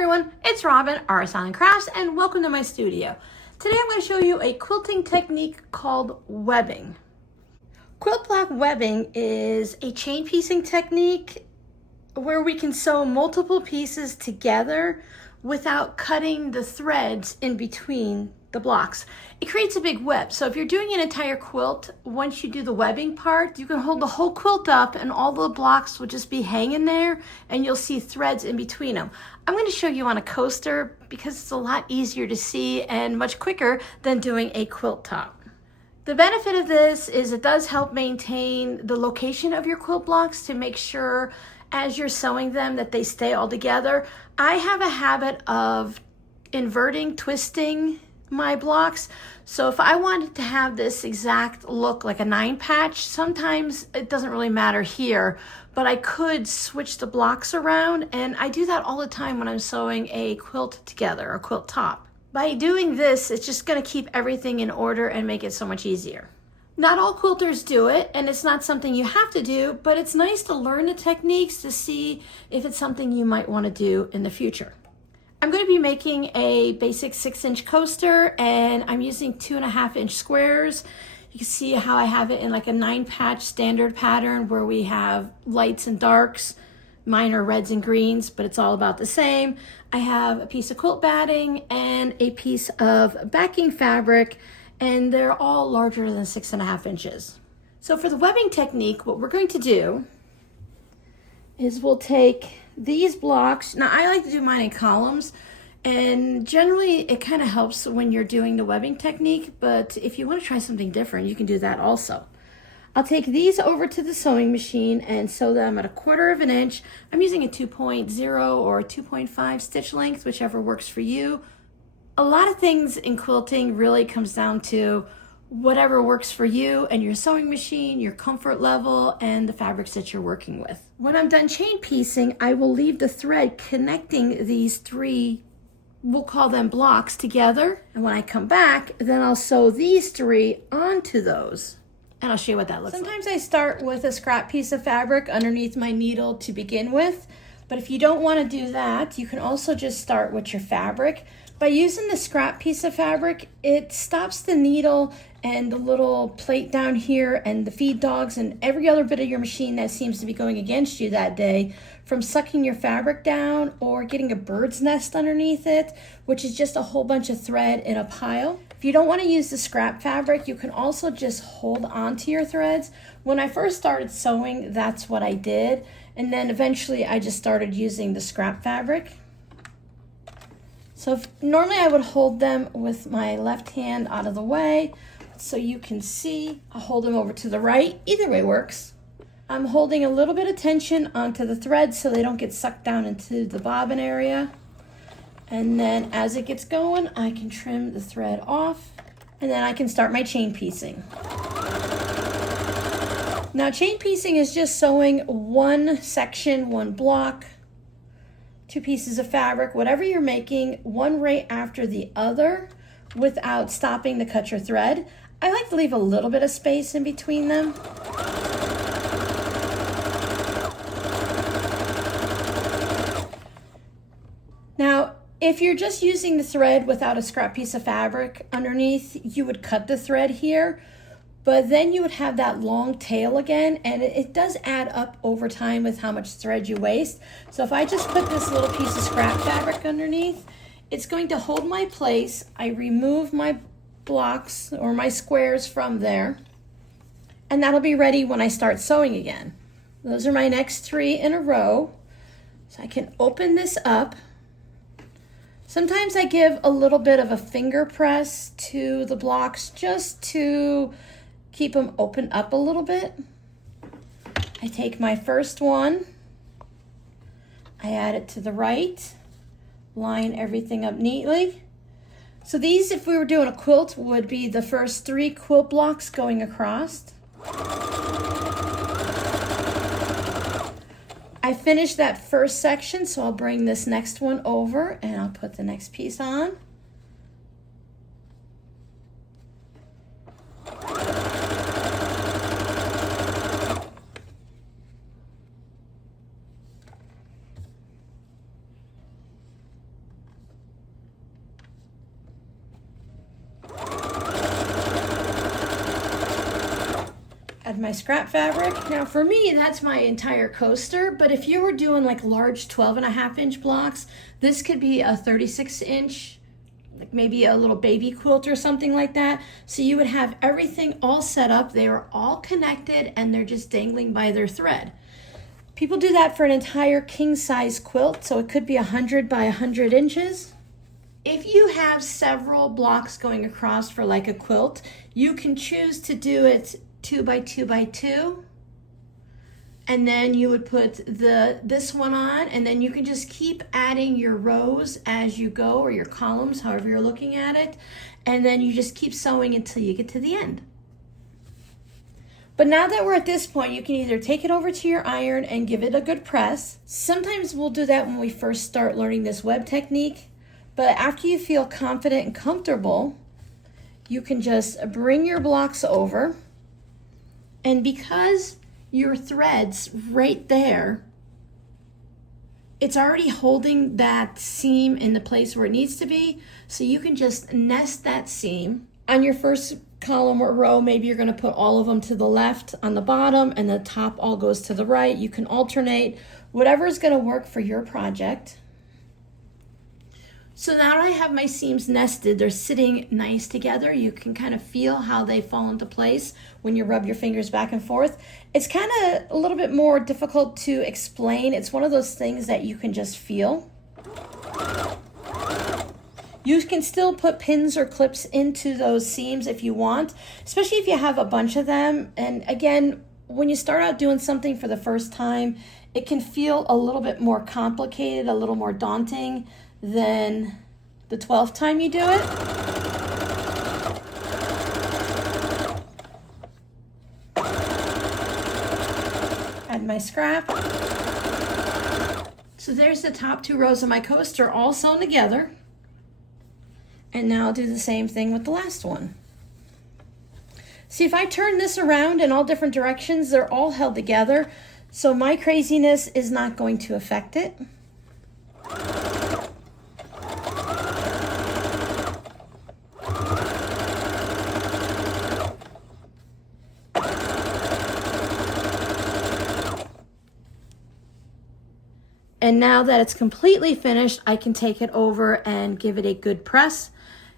everyone, it's Robin, Artisan & Crafts, and welcome to my studio. Today I'm going to show you a quilting technique called webbing. Quilt block webbing is a chain piecing technique where we can sew multiple pieces together without cutting the threads in between the blocks. It creates a big web. So if you're doing an entire quilt, once you do the webbing part, you can hold the whole quilt up and all the blocks will just be hanging there and you'll see threads in between them. I'm going to show you on a coaster because it's a lot easier to see and much quicker than doing a quilt top. The benefit of this is it does help maintain the location of your quilt blocks to make sure as you're sewing them that they stay all together. I have a habit of inverting, twisting my blocks. So if I wanted to have this exact look like a 9 patch, sometimes it doesn't really matter here, but I could switch the blocks around, and I do that all the time when I'm sewing a quilt together, a quilt top. By doing this, it's just going to keep everything in order and make it so much easier. Not all quilters do it, and it's not something you have to do, but it's nice to learn the techniques to see if it's something you might want to do in the future. I'm going to be making a basic 6-inch coaster, and I'm using 2.5-inch squares. You can see how I have it in like a 9-patch standard pattern where we have lights and darks. Mine are reds and greens, but it's all about the same. I have a piece of quilt batting and a piece of backing fabric, and they're all larger than 6.5 inches. So for the webbing technique, what we're going to do is we'll take these blocks. Now I like to do mine in columns, and generally it kind of helps when you're doing the webbing technique, but if you want to try something different, you can do that also. I'll take these over to the sewing machine and sew them at 1/4 inch. I'm using a 2.0 or 2.5 stitch length, whichever works for you. A lot of things in quilting really comes down to whatever works for you and your sewing machine, your comfort level, and the fabrics that you're working with. When I'm done chain piecing, I will leave the thread connecting these 3, we'll call them blocks, together. And when I come back, then I'll sew these 3 onto those. And I'll show you what that looks like. Sometimes I start with a scrap piece of fabric underneath my needle to begin with. But if you don't want to do that, you can also just start with your fabric. By using the scrap piece of fabric, it stops the needle and the little plate down here and the feed dogs and every other bit of your machine that seems to be going against you that day from sucking your fabric down or getting a bird's nest underneath it, which is just a whole bunch of thread in a pile. If you don't want to use the scrap fabric, you can also just hold on to your threads. When I first started sewing, that's what I did. And then eventually I just started using the scrap fabric. So normally I would hold them with my left hand out of the way so you can see. I'll hold them over to the right. Either way works. I'm holding a little bit of tension onto the threads so they don't get sucked down into the bobbin area. And then as it gets going, I can trim the thread off, and then I can start my chain piecing. Now chain piecing is just sewing one section, one block, 2 pieces of fabric, whatever you're making, one right after the other without stopping to cut your thread. I like to leave a little bit of space in between them. Now, if you're just using the thread without a scrap piece of fabric underneath, you would cut the thread here, but then you would have that long tail again, and it does add up over time with how much thread you waste. So if I just put this little piece of scrap fabric underneath, it's going to hold my place. I remove my blocks or my squares from there, and that'll be ready when I start sewing again. Those are my next 3 in a row. So I can open this up. Sometimes I give a little bit of a finger press to the blocks just to keep them open up a little bit. I take my first one, I add it to the right, line everything up neatly. So these, if we were doing a quilt, would be the first 3 quilt blocks going across. I finished that first section, so I'll bring this next one over and I'll put the next piece on. Add my scrap fabric. Now for me, that's my entire coaster, but if you were doing like large 12.5-inch blocks, this could be a 36-inch, like maybe a little baby quilt or something like that. So you would have everything all set up. They are all connected and they're just dangling by their thread. People do that for an entire king size quilt, so it could be 100 by 100 inches. If you have several blocks going across for like a quilt, you can choose to do it 2 by 2 by 2, and then you would put this one on, and then you can just keep adding your rows as you go, or your columns, however you're looking at it, and then you just keep sewing until you get to the end. But now that we're at this point, you can either take it over to your iron and give it a good press. Sometimes we'll do that when we first start learning this web technique, but after you feel confident and comfortable, you can just bring your blocks over. And because your thread's right there, it's already holding that seam in the place where it needs to be. So you can just nest that seam. On your first column or row, maybe you're going to put all of them to the left on the bottom and the top all goes to the right. You can alternate, whatever is going to work for your project. So now I have my seams nested. They're sitting nice together. You can kind of feel how they fall into place when you rub your fingers back and forth. It's kind of a little bit more difficult to explain. It's one of those things that you can just feel. You can still put pins or clips into those seams if you want, especially if you have a bunch of them. And again, when you start out doing something for the first time, it can feel a little bit more complicated, a little more daunting than the 12th time you do it. Add my scrap. So there's the top 2 rows of my coaster all sewn together. And now I'll do the same thing with the last one. See, if I turn this around in all different directions, they're all held together. So my craziness is not going to affect it. And now that it's completely finished, I can take it over and give it a good press.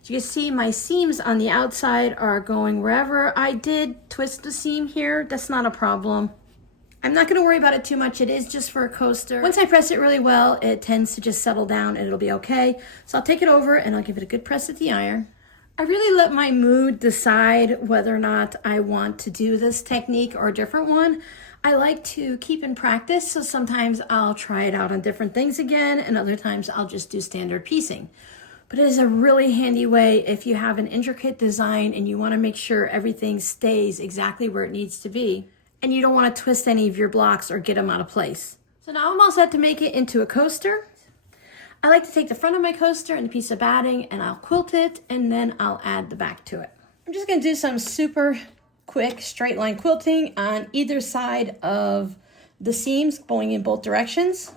As you can see, my seams on the outside are going wherever. I did twist the seam here. That's not a problem. I'm not going to worry about it too much. It is just for a coaster. Once I press it really well, it tends to just settle down and it'll be okay. So I'll take it over and I'll give it a good press at the iron. I really let my mood decide whether or not I want to do this technique or a different one. I like to keep in practice, so sometimes I'll try it out on different things again, and other times I'll just do standard piecing. But it is a really handy way if you have an intricate design and you want to make sure everything stays exactly where it needs to be, and you don't want to twist any of your blocks or get them out of place. So now I'm all set to make it into a coaster. I like to take the front of my coaster and a piece of batting and I'll quilt it, and then I'll add the back to it. I'm just going to do some super quick straight line quilting on either side of the seams, going in both directions.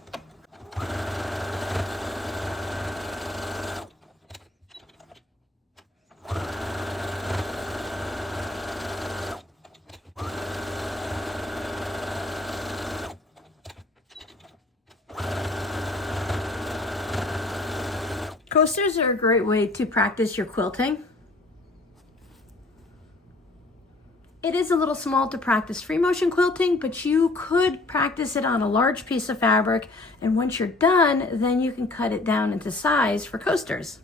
Coasters are a great way to practice your quilting. It is a little small to practice free motion quilting, but you could practice it on a large piece of fabric, and once you're done, then you can cut it down into size for coasters.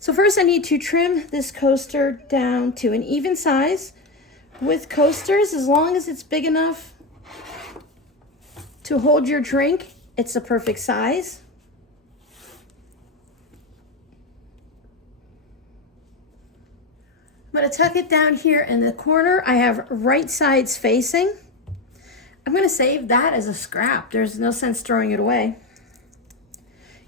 So first I need to trim this coaster down to an even size. With coasters, as long as it's big enough to hold your drink, it's the perfect size. I'm going to tuck it down here in the corner. I have right sides facing. I'm going to save that as a scrap. There's no sense throwing it away.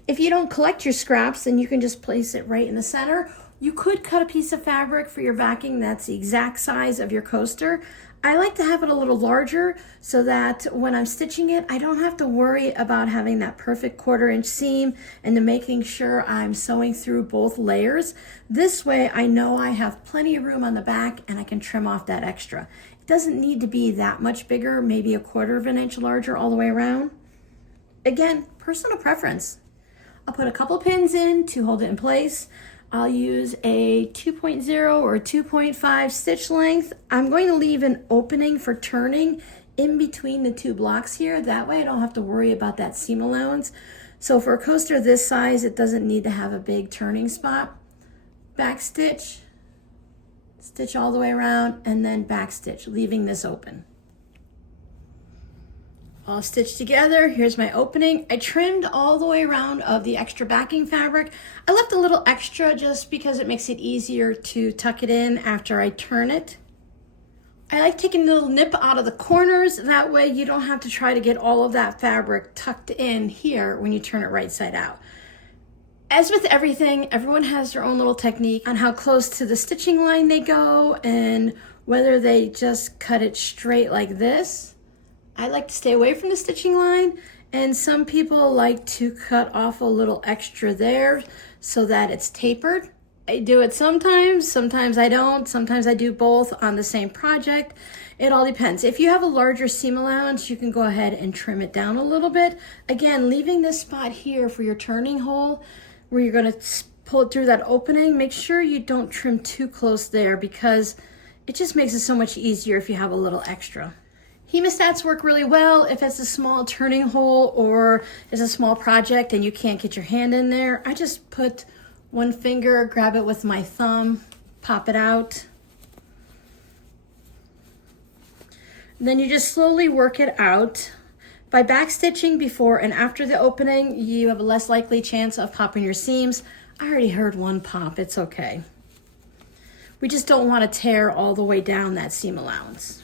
If you don't collect your scraps, then you can just place it right in the center. You could cut a piece of fabric for your backing that's the exact size of your coaster. I like to have it a little larger so that when I'm stitching it, I don't have to worry about having that perfect 1/4 inch seam and then making sure I'm sewing through both layers. This way I know I have plenty of room on the back and I can trim off that extra. It doesn't need to be that much bigger, maybe a 1/4 of an inch larger all the way around. Again, personal preference. I'll put a couple pins in to hold it in place. I'll use a 2.0 or 2.5 stitch length. I'm going to leave an opening for turning in between the two blocks here. That way I don't have to worry about that seam allowance. So for a coaster this size, it doesn't need to have a big turning spot. Back stitch, stitch all the way around, and then back stitch, leaving this open. All stitched together. Here's my opening. I trimmed all the way around of the extra backing fabric. I left a little extra just because it makes it easier to tuck it in after I turn it. I like taking a little nip out of the corners. That way you don't have to try to get all of that fabric tucked in here when you turn it right side out. As with everything, everyone has their own little technique on how close to the stitching line they go and whether they just cut it straight like this. I like to stay away from the stitching line, and some people like to cut off a little extra there so that it's tapered. I do it sometimes I don't. Sometimes I do both on the same project. It all depends. If you have a larger seam allowance, you can go ahead and trim it down a little bit. Again, leaving this spot here for your turning hole where you're going to pull it through that opening. Make sure you don't trim too close there because it just makes it so much easier if you have a little extra. Hemostats work really well if it's a small turning hole or it's a small project and you can't get your hand in there. I just put one finger, grab it with my thumb, pop it out. And then you just slowly work it out. By backstitching before and after the opening, you have a less likely chance of popping your seams. I already heard one pop, it's okay. We just don't want to tear all the way down that seam allowance.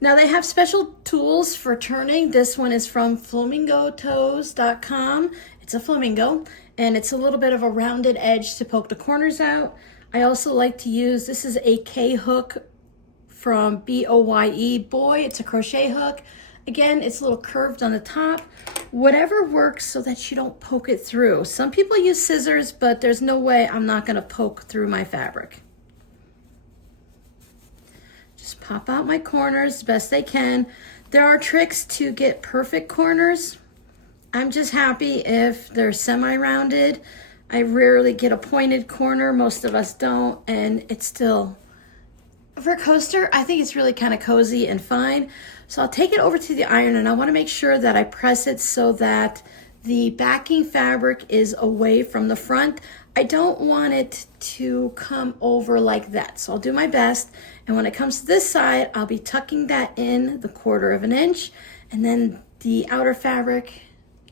Now they have special tools for turning. This one is from flamingotoes.com. It's a flamingo and it's a little bit of a rounded edge to poke the corners out. I also like to use, this is a K hook from BOYE, Boy. It's a crochet hook. Again, it's a little curved on the top. Whatever works so that you don't poke it through. Some people use scissors, but there's no way I'm not gonna poke through my fabric. Just pop out my corners the best I can. There are tricks to get perfect corners. I'm just happy if they're semi-rounded. I rarely get a pointed corner, most of us don't, and it's still, for a coaster, I think it's really kind of cozy and fine. So I'll take it over to the iron and I want to make sure that I press it so that the backing fabric is away from the front. I don't want it to come over like that. So I'll do my best. And when it comes to this side, I'll be tucking that in the 1/4 of an inch. And then the outer fabric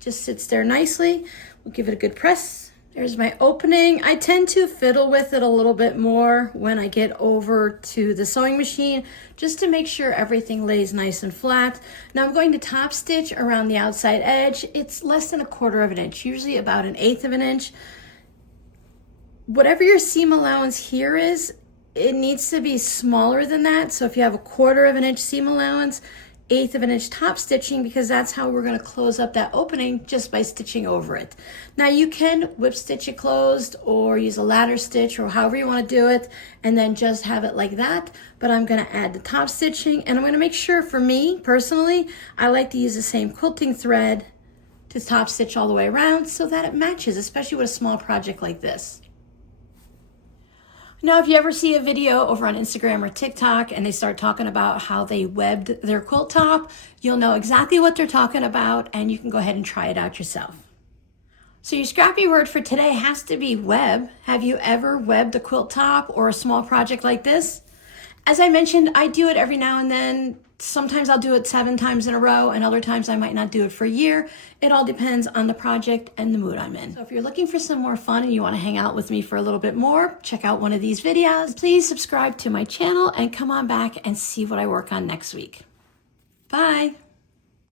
just sits there nicely. We'll give it a good press. There's my opening. I tend to fiddle with it a little bit more when I get over to the sewing machine, just to make sure everything lays nice and flat. Now I'm going to top stitch around the outside edge. It's less than a 1/4 of an inch, usually about 1/8 of an inch. Whatever your seam allowance here is, it needs to be smaller than that. So if you have a 1/4 of an inch seam allowance, 1/8 of an inch top stitching, because that's how we're going to close up that opening just by stitching over it. Now you can whip stitch it closed or use a ladder stitch or however you want to do it and then just have it like that. But I'm going to add the top stitching and I'm going to make sure, for me personally, I like to use the same quilting thread to top stitch all the way around so that it matches, especially with a small project like this. Now, if you ever see a video over on Instagram or TikTok and they start talking about how they webbed their quilt top, you'll know exactly what they're talking about and you can go ahead and try it out yourself. So your scrappy word for today has to be web. Have you ever webbed a quilt top or a small project like this? As I mentioned, I do it every now and then. Sometimes I'll do it 7 times in a row and other times I might not do it for a year. It all depends on the project and the mood I'm in. So if you're looking for some more fun and you want to hang out with me for a little bit more, check out one of these videos. Please subscribe to my channel and come on back and see what I work on next week. Bye.